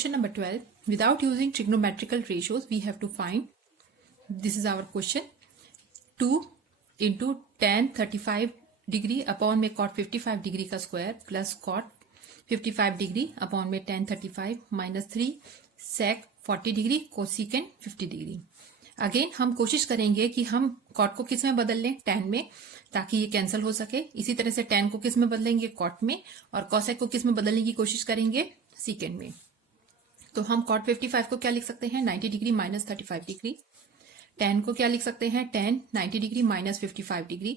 Question number 12. Without using trigonometrical ratios, we have to find, this is our question, 2 into tan 35 degree upon में cot 55 degree का square plus cot 55 degree upon में tan 35 minus 3 sec 40 degree cosecant 50 degree. Again हम कोशिश करेंगे कि हम cot को किस में बदल लें, tan में, ताकि ये कैंसिल हो सके। इसी तरह से tan को किस में बदलेंगे, cot में, और cosec को किस में बदलने की कोशिश करेंगे, secant में। तो हम cot 55 को क्या लिख सकते हैं, 90 डिग्री माइनस 35 डिग्री। tan को क्या लिख सकते हैं, tan 90 डिग्री माइनस 55 डिग्री।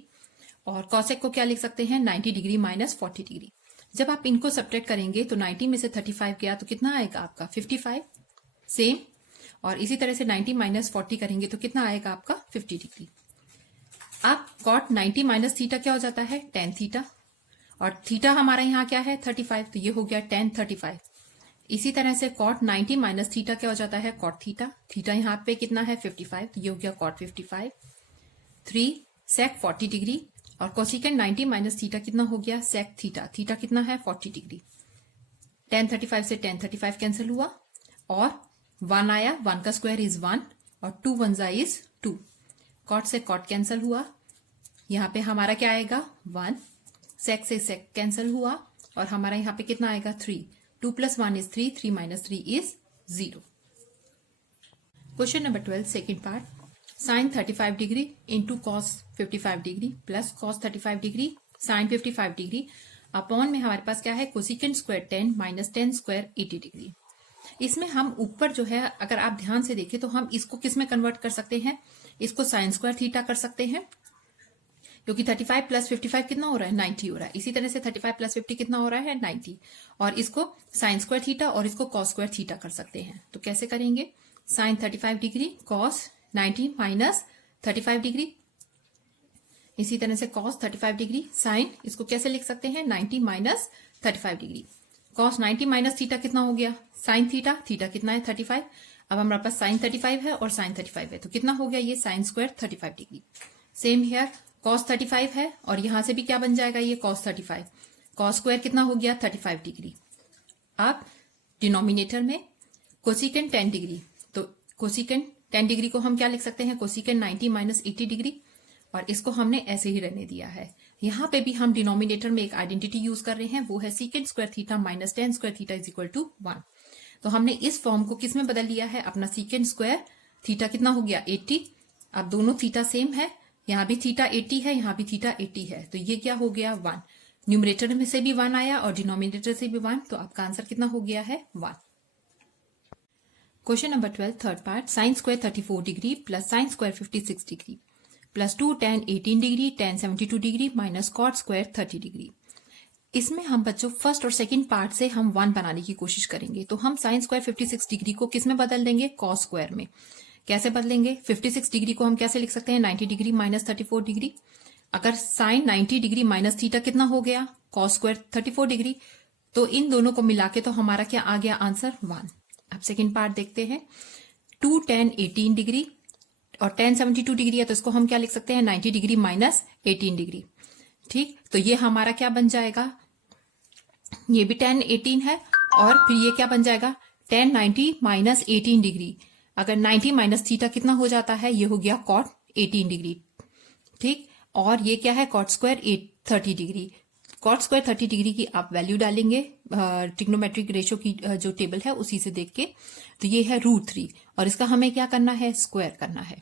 और cosec को क्या लिख सकते हैं, 90 डिग्री माइनस 40 डिग्री। जब आप इनको सब्ट्रैक्ट करेंगे तो 90 में से 35 गया तो कितना आएगा आपका 55 सेम। और इसी तरह से 90 माइनस 40 करेंगे तो कितना आएगा आपका 50 डिग्री। अब cot 90 माइनस थीटा क्या हो जाता है, tan थीटा, और थीटा हमारा यहाँ क्या है 35, तो ये हो गया tan 35। इसी तरह से cot 90 माइनस थीटा क्या हो जाता है cot थीटा, थीटा यहाँ पे कितना है 55, तो ये हो गया cot 55। 3 sec 40 डिग्री और कोसिकेंट 90 माइनस थीटा कितना हो गया sec थीटा, थीटा कितना है 40 डिग्री। tan 35 से tan 35 कैंसिल हुआ और 1 आया, 1 का स्क्वायर इज 1 और 2 1 जा इज 2। cot से cot कैंसिल हुआ, यहाँ पे हमारा क्या आएगा 1, sec से sec कैंसिल हुआ और हमारा यहाँ पे कितना आएगा 3। 2 plus 1 is 3, 3 minus 3 is 0। Question number 12 second part, sin 35 degree into cos 55 degree plus cos 35 degree sin 55 degree upon में हमारे पास क्या है cosecant square 10 minus 10 square 80 degree. इसमें हम ऊपर जो है अगर आप ध्यान से देखें तो हम इसको किस में कन्वर्ट कर सकते हैं, इसको साइन स्क्वायर थीटा कर सकते हैं, क्योंकि 35 प्लस 55 कितना हो रहा है 90 हो रहा है। इसी तरह से 35 प्लस 50 कितना हो रहा है 90, और इसको साइन स्क्वायर थीटा और इसको कॉस स्क्वायर थीटा कर सकते हैं। तो कैसे करेंगे, sine 35 degree cos 90 minus 35 degree, इसी तरह से cos 35 डिग्री साइन, इसको कैसे लिख सकते हैं 90 minus 35 degree. cos 90 minus theta कितना हो गया साइन थीटा, थीटा कितना है 35। अब हमारे पास साइन 35 है और साइन 35 है तो कितना हो गया ये sine square 35 degree. Same here cos 35 है और यहां से भी क्या बन जाएगा ये cos 35, cos स्क्वायर कितना हो गया 35 डिग्री। अब डिनोमिनेटर में कोसिकेंट 10 डिग्री, तो कोसिकेंट 10 डिग्री को हम क्या लिख सकते हैं कोसिकेंट 90 माइनस 80 डिग्री, और इसको हमने ऐसे ही रहने दिया है। यहाँ पे भी हम डिनोमिनेटर में एक आइडेंटिटी यूज कर रहे हैं, वो है secant square theta minus tan square theta is equal to 1। तो हमने इस फॉर्म को किस में बदल लिया है, अपना सीकेंट स्क्वायर थीटा कितना हो गया 80। अब दोनों थीटा सेम है, यहाँ भी थीटा 80 है, यहाँ भी थीटा 80 है, तो ये क्या हो गया 1। न्यूमरेटर में से भी 1 आया और डिनोमिनेटर से भी 1, तो आपका आंसर कितना हो गया है 1। Question number 12 third part, sine square 34 degree plus sine square 56 degree plus 2 tan 18 degree tan 72 degree minus cot square 30 degree. इसमें हम बच्चों फर्स्ट और सेकंड पार्ट से हम 1 बनाने की कोशिश करेंगे। तो हम साइन स्क्वायर 56 डिग्री को किस में बदल देंगे cos स्क्वायर में। कैसे बदलेंगे, 56 डिग्री को हम कैसे लिख सकते हैं 90 डिग्री माइनस 34 डिग्री। अगर साइन 90 डिग्री माइनस थीटा कितना हो गया cos स्क्वायर 34 डिग्री, तो इन दोनों को मिला के तो हमारा क्या आ गया आंसर 1। अब सेकेंड पार्ट देखते हैं, 2 tan 18 डिग्री और tan 72 डिग्री है तो इसको हम क्या लिख सकते हैं 90 डिग्री माइनस 18 डिग्री। ठीक, तो ये हमारा क्या बन जाएगा, ये भी tan 18 है और फिर ये क्या बन जाएगा tan 90 माइनस 18 डिग्री। अगर 90 माइनस थीटा कितना हो जाता है, ये हो गया cot 18 डिग्री। ठीक, और ये क्या है cot square 30 degree. cot square 30 degree की आप वैल्यू डालेंगे ट्रिग्नोमेट्रिक रेशो की जो टेबल है उसी से देख के, तो ये है √3 और इसका हमें क्या करना है स्क्वायर करना है।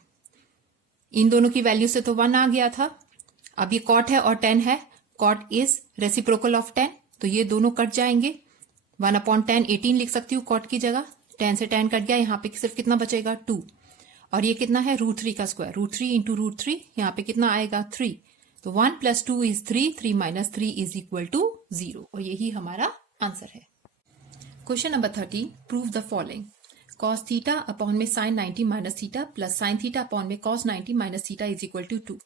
इन दोनों की वैल्यू से तो 1 आ गया था। अब ये cot है और tan है, cot is reciprocal of tan, तो ये दोनों कट जाएंगे। 1/10 18 लिख सकती हूँ cot की जगह, tan से tan कट गया, यहाँ पे सिर्फ कितना बचेगा 2, और ये कितना है √3 का स्क्वायर, √3 इंटू √3, यहाँ पे कितना आएगा 3, तो 1 plus 2 is 3, 3 minus 3 is equal to 0, और यही हमारा आंसर है। Question number 13, prove the following, cos theta upon में sin 90 minus theta plus sin theta upon में cos 90 minus theta is equal to 2।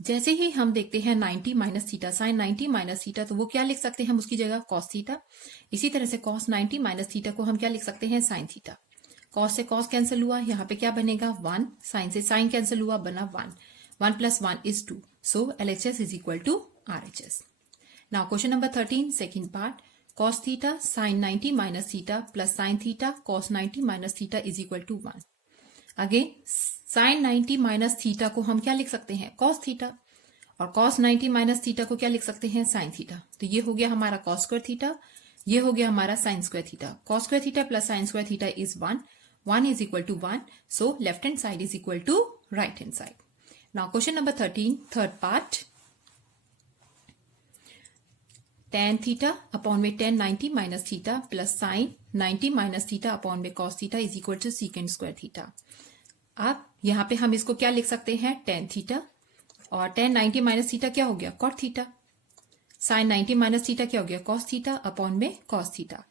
जैसे ही हम देखते हैं 90 minus theta sin 90 minus theta, तो वो क्या लिख सकते हैं हम उसकी जगह cos थीटा। इसी तरह से cos 90 माइनस थीटा को हम क्या लिख सकते हैं sin थीटा। cos से cos कैंसिल हुआ, यहाँ पे क्या बनेगा 1, sin से sin कैंसिल हुआ बना 1, 1 plus 1 is 2, so LHS is equal to RHS। Now question number 13 second part, cos theta sin 90 minus theta plus sin theta cos 90 minus theta is equal to 1। Again sin 90 minus theta को हम क्या लिख सकते हैं, cos theta, और cos 90 minus theta को क्या लिख सकते हैं, sin थीटा। तो ये हो गया हमारा cos स्क्वायर थीटा, ये हो गया हमारा sin square theta. cos square theta plus sin square theta is 1, 1 is equal to 1, so left hand side is equal to right hand side. Now question number 13, third part. tan theta upon में tan 90 minus theta plus sin 90 minus theta upon में cos theta is equal to secant square theta. अब यहां पे हम इसको क्या लिख सकते हैं, tan theta, और tan 90 minus theta क्या हो गया, cot theta, sin 90 minus theta क्या हो गया, cos theta upon में cos theta.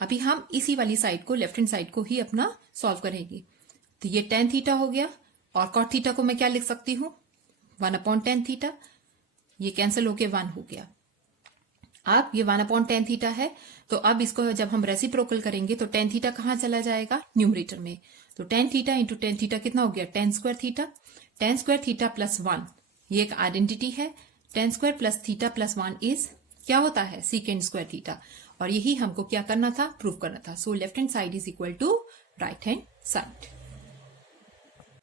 अभी हम इसी वाली साइड को, लेफ्ट हैंड साइड को ही अपना सॉल्व करेंगे। तो ये tan थीटा हो गया, और cot थीटा को मैं क्या लिख सकती हूं, 1 अपॉन tan थीटा, ये कैंसिल होके 1 हो गया। अब ये 1 अपॉन tan थीटा है, तो अब इसको जब हम रेसिप्रोकल करेंगे तो tan थीटा कहां चला जाएगा, न्यूमरेटर में। तो tan theta into tan theta कितना हो गया, tan square theta, tan square theta plus 1, ये एक आइडेंटिटी है। tan square plus theta plus 1 is क्या होता है, सीकेंड स्क्वायर थीटा, और यही हमको क्या करना था, प्रूव करना था। So left hand side is equal to right hand side.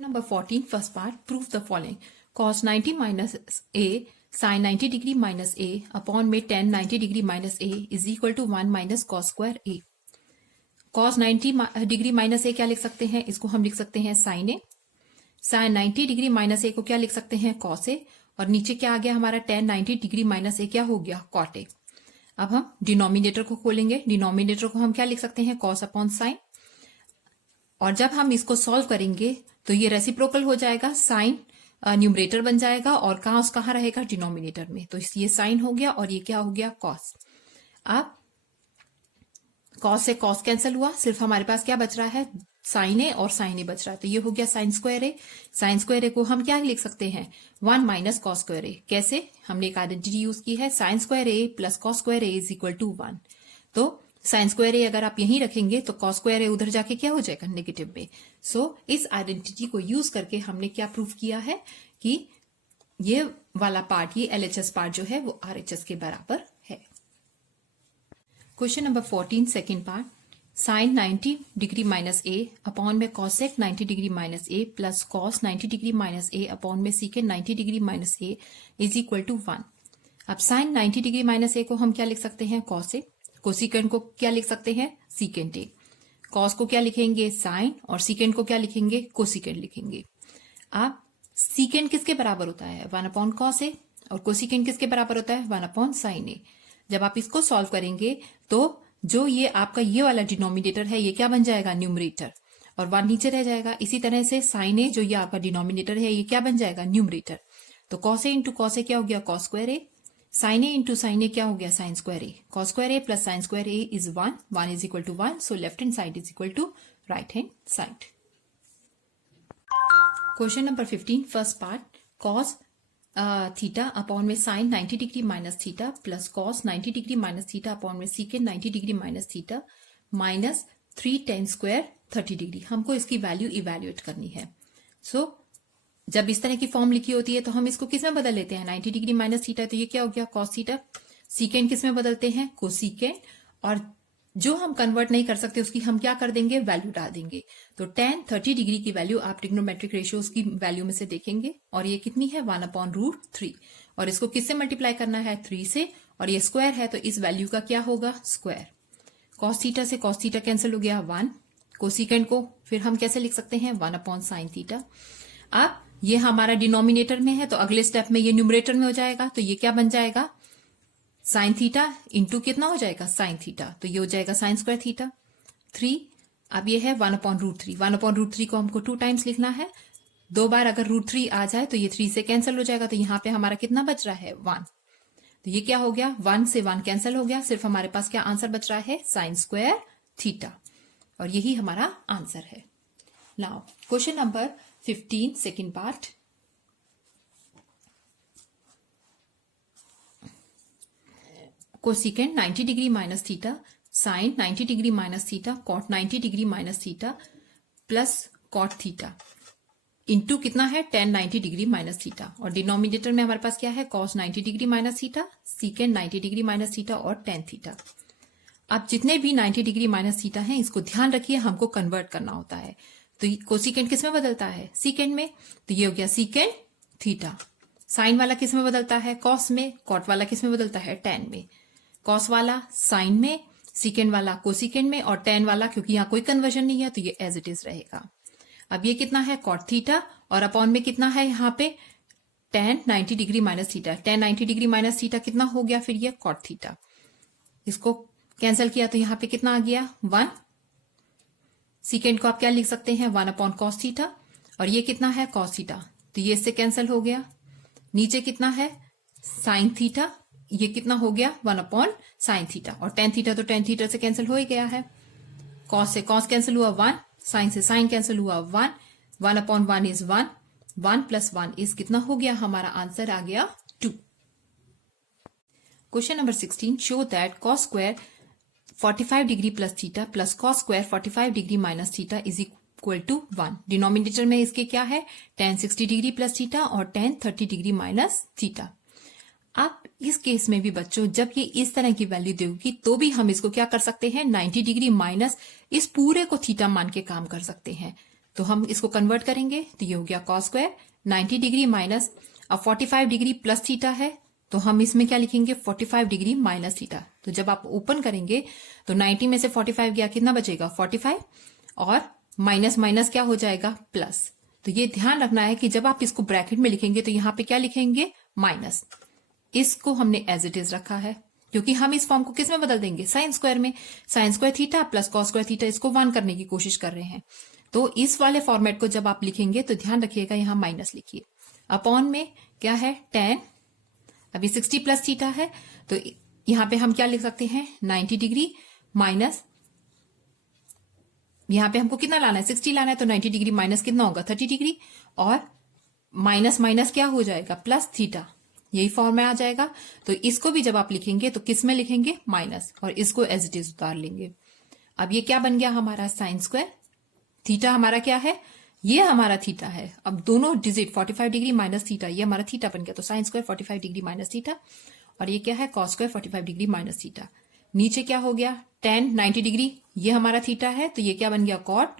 Number 14, first part, prove the following. cos 90 minus a sin 90 degree minus a upon में tan 90 degree minus a is equal to 1 minus cos square a। cos 90 degree minus a क्या लिख सकते हैं, इसको हम लिख सकते हैं sin a। sin 90 degree minus a को क्या लिख सकते हैं, cos a, और नीचे क्या आ गया हमारा tan 90 डिग्री माइनस a क्या हो गया, cot a। अब हम डिनोमिनेटर को खोलेंगे, डिनोमिनेटर को हम क्या लिख सकते हैं, cos अपॉन sin, और जब हम इसको सॉल्व करेंगे तो ये रेसिप्रोकल हो जाएगा, साइन न्यूमरेटर बन जाएगा और कहां रहेगा, डिनोमिनेटर में। तो ये साइन हो गया और ये क्या हो गया, कॉस। अब कॉस से कॉस कैंसिल हुआ, सिर्फ हमारे पास क्या बच रहा है, साइन ए और साइन ए बच रहा है। तो ये हो गया sine square A. Sign square ए को हम क्या लिख सकते हैं, 1 माइनस कॉस स्क्वायर ए। कैसे, हमने एक आइडेंटिटी यूज की है, sine square A plus cos square A is equal to 1। तो साइन स्क्वायर ए अगर आप यहीं रखेंगे तो कॉस स्क्वायर ए उधर जाके क्या हो जाएगा, नेगेटिव में। सो इस आइडेंटिटी को यूज करके हमने क्या प्रूव किया है कि ये वाला पार्ट, ये एलएचएस पार्ट जो है वो आरएचएस के बराबर है। Question number 14, second part, sine 90 degree minus A upon में cosec 90 degree minus A plus cos 90 degree minus A upon में second 90 degree minus A is equal to 1। अब साइन 90 डिग्री माइनस ए को हम क्या लिख सकते हैं, कॉस ए, कोसिकेंड को क्या लिख सकते हैं, सीकेंड ए। कॉस को क्या लिखेंगे, साइन, और सीकेंड को क्या लिखेंगे, कोसिकेंड लिखेंगे। अब सीकेंड किसके बराबर होता है, 1 अपॉन कॉस ए, और कोसिकेंड किसके बराबर होता है, 1 अपॉन साइन ए। जब आप इसको सॉल्व करेंगे तो जो ये आपका ये वाला डिनोमिनेटर है ये क्या बन जाएगा, न्यूमरेटर, और 1 नीचे रह जाएगा। इसी तरह से साइन ए जो ये आपका डिनोमिनेटर है ये क्या बन जाएगा, न्यूमरेटर। तो cos A into cos A क्या हो गया, cos square A. Sine A into sine A क्या हो गया, sine square A. Cos square A plus sine square A is 1, 1 is equal to 1। So left hand side is equal to right hand side. Question number 15, first part, cos theta upon में sine 90 degree minus theta plus cos 90 degree minus theta upon में second 90 degree minus theta minus 3 tan square 30 degree. हमको इसकी value evaluate करनी है। सो जब इस तरह की फॉर्म लिखी होती है तो हम इसको किस में बदल लेते हैं, 90 डिग्री माइनस थीटा, तो ये क्या हो गया, कॉस थीटा। सीकेंड किस में बदलते हैं, कोसीकेंड, और जो हम कन्वर्ट नहीं कर सकते उसकी हम क्या कर देंगे, वैल्यू डाल देंगे। तो tan 30 डिग्री की वैल्यू आप ट्रिग्नोमेट्रिक रेशियोज की वैल्यू में से देखेंगे, और ये कितनी है, 1 अपॉन रूट 3, और इसको किससे मल्टीप्लाई करना है, 3 से, और ये स्क्वायर है तो इस वैल्यू का क्या होगा, स्क्वायर। कॉस थीटा से कॉस थीटा कैंसिल हो गया, 1। कोसिकेंड को फिर हम कैसे लिख सकते हैं, 1 अपॉन साइन थीटा। अब ये हमारा डिनोमिनेटर में है तो अगले स्टेप में ये न्यूमरेटर में हो जाएगा, तो ये क्या बन जाएगा, साइन थीटा इंटू कितना हो जाएगा, साइन थीटा, तो ये हो जाएगा साइन स्क्वायर थीटा 3। अब ये है 1 अपॉन रूट 3, 1 अपॉन रूट 3 को हमको 2 टाइम्स लिखना है। 2 बार अगर रूट 3 आ जाए तो ये 3 से कैंसिल हो जाएगा, तो यहाँ पे हमारा कितना बच रहा है, 1। तो ये क्या हो गया, 1 से 1 कैंसिल हो गया, सिर्फ हमारे पास क्या आंसर बच रहा है, साइन स्क्वायर थीटा, और यही हमारा आंसर है। Now question number 15, second part, cosecant 90 degree minus theta sine 90 degree minus theta cot 90 degree minus theta plus cot theta into कितना है, tan 90 डिग्री माइनस थीटा, और डिनोमिनेटर में हमारे पास क्या है, cos 90 degree minus theta, secant 90 degree minus theta और tan theta. अब जितने भी 90 डिग्री माइनस थीटा है इसको ध्यान रखिए, हमको कन्वर्ट करना होता है। तो कोसिकेंड किस में बदलता है? सीकेंड में। तो ये हो गया सीकेंड थीटा। साइन वाला किस में बदलता है? कॉस में। कॉट वाला किस में बदलता है? टेन में। कॉस वाला साइन में, सीकेंड वाला कोसिकेंड में, और टेन वाला क्योंकि यहां कोई कन्वर्जन नहीं है तो ये एज इट इज रहेगा। अब ये कितना है? कॉट थीटा, और अपॉन में कितना है यहाँ पे? Ten 90 degree minus theta. Ten 90 degree minus theta कितना हो गया फिर? ये कॉट थीटा। इसको कैंसिल किया तो यहाँ पे कितना आ गया? 1। सीकेंड को आप क्या लिख सकते हैं? 1 अपॉन कॉस थीटा, और ये कितना है? Cos theta. तो ये इससे कैंसिल हो गया। नीचे कितना है? Sine theta. ये कितना हो गया? 1 अपॉन साइन थीटा, और टेन थीटा तो टेन थीटा से कैंसिल हो ही गया है। कॉस से कॉस कैंसिल हुआ 1, साइन से साइन कैंसिल हुआ 1, 1 अपॉन 1 इज 1, 1 प्लस 1 इज कितना हो गया? हमारा आंसर आ गया 2। Question number 16, show that cos square 45 degree plus theta plus cos square 45 degree minus theta is equal to 1। Denominator में इसके क्या है? tan 60 डिग्री प्लस थीटा और tan 30 डिग्री माइनस थीटा। अब इस केस में भी बच्चों जब ये इस तरह की वैल्यू देगी तो भी हम इसको क्या कर सकते हैं? 90 डिग्री माइनस इस पूरे को थीटा मान के काम कर सकते हैं। तो हम इसको कन्वर्ट करेंगे तो ये हो गया कॉस स्क्वायर 90 डिग्री माइनस, अब 45 डिग्री प्लस थीटा है तो हम इसमें क्या लिखेंगे? 45 डिग्री माइनस थीटा। तो जब आप ओपन करेंगे तो 90 में से 45 गया, कितना बचेगा? 45, और माइनस माइनस क्या हो जाएगा? प्लस। तो ये ध्यान रखना है कि जब आप इसको ब्रैकेट में लिखेंगे तो यहां पे क्या लिखेंगे? माइनस। इसको हमने एज इट इज रखा है क्योंकि हम इस फॉर्म को किस में बदल देंगे? साइन स्क्वायर में। Sine square theta plus cos square theta, इसको 1 करने की कोशिश कर रहे हैं। तो इस वाले फॉर्मेट को जब आप लिखेंगे तो ध्यान रखिएगा यहां माइनस लिखिए। अपॉन में क्या है? टेन, अभी 60 प्लस थीटा है तो यहां पे हम क्या लिख सकते हैं? 90 डिग्री माइनस, यहां पे हमको कितना लाना है? 60 लाना है, तो 90 डिग्री माइनस कितना होगा? 30 डिग्री, और माइनस माइनस क्या हो जाएगा? Plus theta. यही फॉर्म में आ जाएगा। तो इसको भी जब आप लिखेंगे तो किस में लिखेंगे? माइनस, और इसको एज इट इज उतार लेंगे। अब ये क्या बन गया हमारा? साइन स्क्वायर थीटा हमारा क्या है? ये हमारा थीटा है। अब दोनों डिजिट 45 डिग्री माइनस थीटा, ये हमारा थीटा बन गया। तो sine square 45 degree minus theta, और ये क्या है? Cos square 45 degree minus theta. नीचे क्या हो गया? tan 90 डिग्री, ये हमारा थीटा है तो ये क्या बन गया? कॉट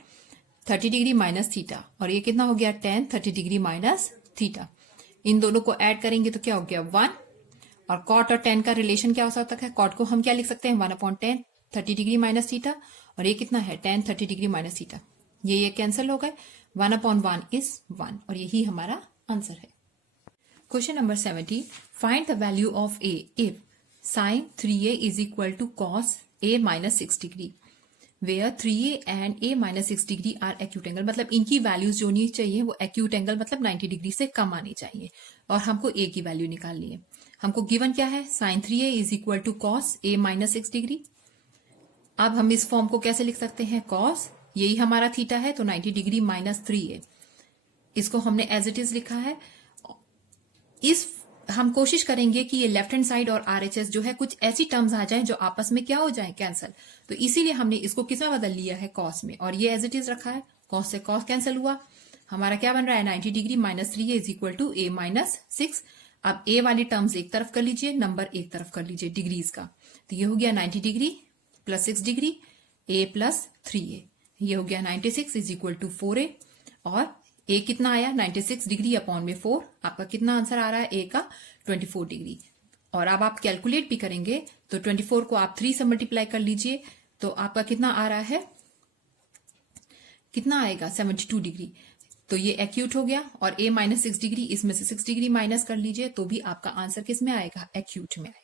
30 डिग्री माइनस थीटा, और ये कितना हो गया? tan 30 degree minus theta. इन दोनों को ऐड करेंगे तो क्या हो गया? 1, और कॉट और tan का रिलेशन क्या हो सकता है? कॉट को हम क्या लिख सकते हैं? 1 upon tan 30 degree minus theta, और ये कितना है? tan 30 degree minus theta. ये कैंसिल हो गए। 1 अपॉन 1 इज 1, और यही हमारा आंसर है। Question number 17, find the value of a if sin 3a is equal to cos a minus 6 degree where 3a and a minus 6 degree are acute angle। मतलब इनकी values जो होनी चाहिए वो acute angle मतलब 90 डिग्री से कम आनी चाहिए, और हमको a की वैल्यू निकालनी है। हमको गिवन क्या है? sin 3a is equal to cos a minus 6 degree. अब हम इस फॉर्म को कैसे लिख सकते हैं? cos, यही हमारा थीटा है तो 90 डिग्री माइनस 3a, इसको हमने एज इट इज लिखा है। इस हम कोशिश करेंगे कि ये लेफ्ट हैंड साइड और RHS जो है कुछ ऐसी टर्म्स आ जाएं जो आपस में क्या हो जाएं? कैंसल। तो इसीलिए हमने इसको किस में बदल लिया है? कॉस में, और ये एज इट इज रखा है। कॉस से कॉस कैंसिल हुआ, हमारा क्या बन रहा है? 90 degree minus 3a is equal to a minus 6। अब a वाली टर्म्स एक तरफ कर लीजिए, नंबर एक तरफ कर लीजिए डिग्रीज का। तो ये हो गया 90 degree plus 6 degree a plus 3a, ये हो गया 96 इज इक्वल टू 4a, और a कितना आया? 96 डिग्री अपॉन में 4, आपका कितना आंसर आ रहा है? a का 24 डिग्री। और अब आप कैलकुलेट भी करेंगे तो 24 को आप 3 से मल्टीप्लाई कर लीजिए तो आपका कितना आ रहा है? कितना आएगा? 72 डिग्री। तो ये एक्यूट हो गया, और a माइनस 6 डिग्री, इसमें से 6 डिग्री माइनस कर लीजिए तो भी आपका आंसर किस में आएगा? एक्यूट में आएगा।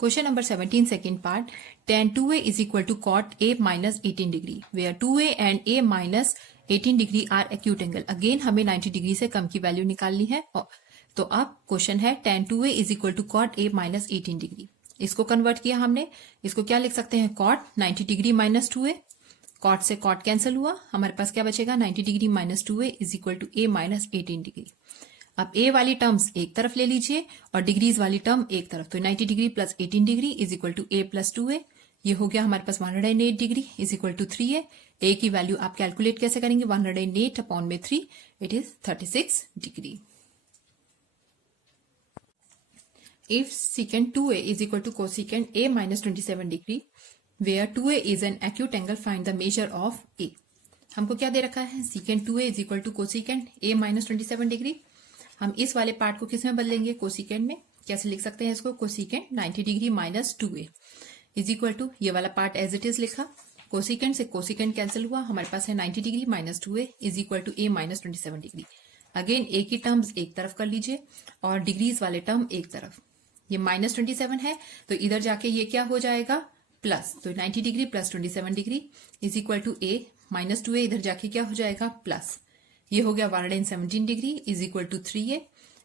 Question number 17 second part, tan 2a is equal to cot a minus 18 degree where 2a and a minus 18 degree are acute angle. Again हमें 90 डिग्री से कम की वैल्यू निकालनी है। तो अब क्वेश्चन है tan 2a is equal to cot a minus 18 degree. इसको convert किया हमने, इसको क्या लिख सकते हैं? cot 90 degree minus 2a, cot से cot कैंसिल हुआ, हमारे पास क्या बचेगा? 90 degree minus 2a is equal to a minus 18 degree. अब a वाली टर्म्स एक तरफ ले लीजिए और डिग्रीज वाली टर्म एक तरफ, तो 90 degree plus 18 degree is equal to a plus 2a। ये हो गया हमारे पास 108 degree is equal to 3a। a की वैल्यू आप कैलकुलेट कैसे करेंगे? 108 अपॉन में 3, it is 36 degree. If secant 2a is equal to cosecant a minus 27 degree, where 2a is an acute angle, find the measure of a. हमको क्या दे रखा है, secant 2a is equal to cosecant a minus 27 degree. हम इस वाले part को किस में बदलेंगे, कोसिकेंट में. कैसे लिख सकते हैं इसको, cosecant 90 degree minus 2a is equal to, ये वाला पार्ट एज इट इज लिखा, कोसिकेंट से कोसिकेंट कैंसिल हुआ, हमारे पास है 90 degree minus 2a is equal to a minus 27 degree. Again a की टर्म्स एक तरफ कर लीजिए और डिग्रीज वाले टर्म एक तरफ. ये माइनस 27 है तो इधर जाके ये क्या हो जाएगा, प्लस. तो 90 degree plus 27 degree is equal to a minus 2a, इधर जाके क्या हो जाएगा, प्लस. ये हो गया 117 degree is equal to 3a.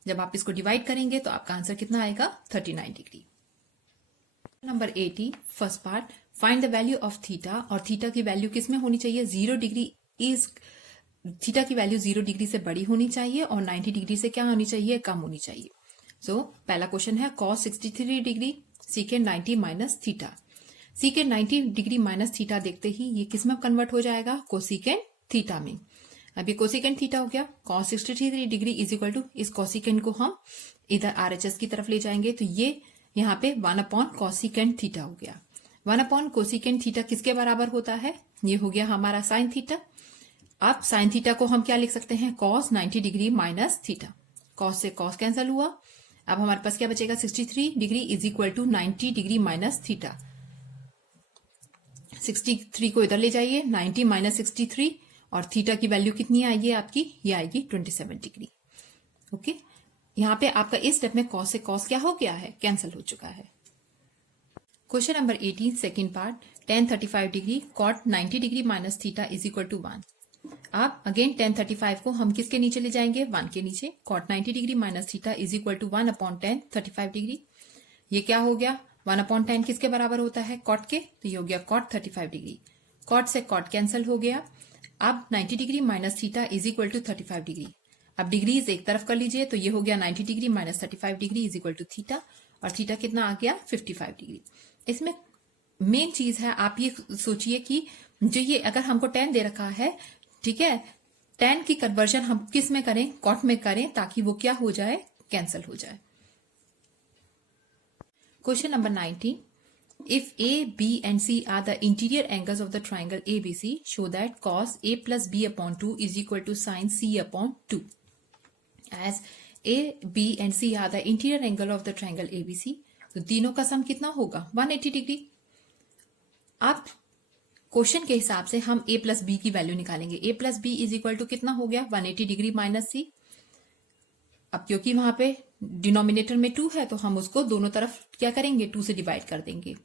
जब आप इसको डिवाइड करेंगे तो आपका आंसर कितना आएगा, 39 degree. Number 80 first part, find the value of theta. और थीटा की वैल्यू किस में होनी चाहिए, 0 डिग्री इज, थीटा की वैल्यू 0 डिग्री से बड़ी होनी चाहिए और 90 डिग्री से क्या होनी चाहिए, कम होनी चाहिए. सो पहला क्वेश्चन है cos 63 degree secant 90 minus theta. secant 90 degree minus theta देखते ही ये किस में कन्वर्ट हो जाएगा, कोसिकेंट थीटा में. अब ये कोसिकेंट थीटा हो गया, cos 63 degree is equal to, इस कोसिकेंट को हम इधर RHS की तरफ ले जाएंगे तो ये यहाँ पे 1 अपॉन कोसिकेंट थीटा हो गया. 1 अपॉन कोसिकेंट थीटा किसके बराबर होता है, ये हो गया हमारा साइन थीटा. अब साइन थीटा को हम क्या लिख सकते हैं, cos 90 degree minus theta. cos से cos कैंसिल हुआ, अब हमारे पास क्या बचेगा, 63 degree is equal to 90 degree minus theta. 63 को इधर ले जाइए, 90 माइनस 63 और थीटा की वैल्यू कितनी आएगी आपकी, ये आएगी 27 डिग्री. ओके, यहाँ पे आपका इस स्टेप में cos से cos क्या हो गया है, कैंसिल हो चुका है. Question number 18 second part, tan 35 degree cot 90 degree minus theta is equal to 1. अब अगेन tan 35 को हम किसके नीचे ले जाएंगे, 1 के नीचे. cot 90 degree minus theta is equal to 1 upon tan 35 degree. ये क्या हो गया, 1 अपॉन tan किसके बराबर होता है, cot के, तो ये हो गया cot 35 डिग्री. cot से cot कैंसिल हो गया. अब 90 degree minus theta is equal to 35 degree. अब डिग्रीज एक तरफ कर लीजिए तो ये हो गया 90 degree minus 35 degree is equal to theta, और थीटा कितना आ गया, 55 डिग्री. इसमें मेन चीज है, आप ये सोचिए कि जो ये अगर हमको tan दे रखा है, ठीक है, tan की कन्वर्जन हम किस में करें, cot में करें, ताकि वो क्या हो जाए, कैंसिल हो जाए. Question number 19, if A, B and C are the interior angles of the triangle ABC, show that cos A plus B upon 2 is equal to sin C upon 2. As A, B and C are the interior angle of the triangle ABC, तो तीनों का सम कितना होगा, 180 degree. अब question के हिसाब से हम A प्लस B की वैल्यू निकालेंगे. A plus B is equal to कितना हो गया, 180 डिग्री माइनस C. अब क्योंकि वहां पे डिनोमिनेटर में 2 है तो हम उसको दोनों तरफ क्या करेंगे, 2 से डिवाइड कर देंगे.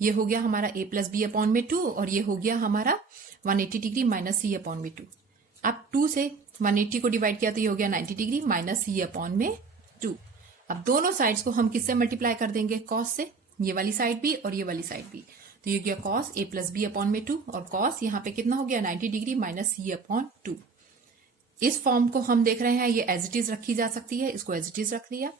ये हो गया हमारा a प्लस बी अपॉन में 2 और ये हो गया हमारा 180 डिग्री माइनस c अपॉन में 2. अब 2 से 180 को डिवाइड किया तो ये हो गया 90 डिग्री माइनस c अपॉन में 2. अब दोनों साइड्स को हम किससे मल्टीप्लाई कर देंगे, cos से, ये वाली साइड भी और ये वाली साइड भी. तो ये गया cos a plus B upon में 2 और cos यहाँ पे कितना हो गया, 90 डिग्री माइनस c अपॉन 2. इस फॉर्म को हम देख रहे हैं, ये एज इट इज रखी जा सकती है, इसको एज इट इज रख लिया.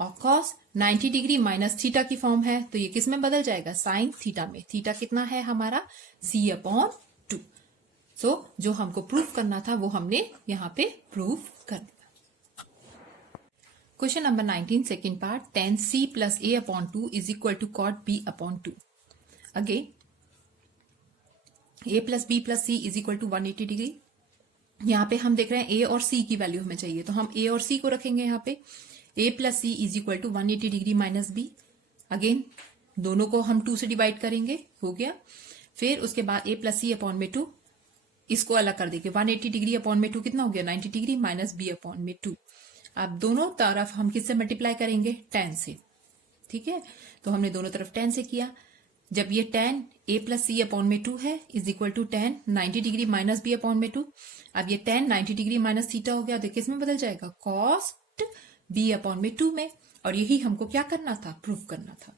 और cos 90 डिग्री माइनस थीटा की फॉर्म है तो ये किस में बदल जाएगा, साइन थीटा में. थीटा कितना है हमारा, c अपॉन 2. सो जो हमको प्रूफ करना था वो हमने यहाँ पे प्रूफ कर दिया. Question number 19 second part, tan c plus a upon 2 is equal to cot b upon 2. Again a plus b plus c is equal to 180 degree. यहाँ पे हम देख रहे हैं a और c की वैल्यू हमें चाहिए तो हम a और c को रखेंगे यहाँ पे. a plus C is equal to 180 degree minus B. Again दोनों को हम 2 से डिवाइड करेंगे, हो गया. फिर उसके बाद a प्लस सी अपॉन में 2, इसको अलग कर देंगे. 180 डिग्री अपॉन में 2 कितना हो गया, 90 डिग्री माइनस बी अपॉन में 2. अब दोनों तरफ हम किससे मल्टीप्लाई करेंगे, tan से. ठीक है, तो हमने दोनों तरफ tan से किया. जब ये tan a plus C upon में 2 है is equal to tan 90 degree minus B upon में 2. अब ये tan 90 डिग्री माइनस थीटा हो गया तो किस में बदल जाएगा, cos b अपॉन में 2 में. और यही हमको क्या करना था, प्रूफ करना था.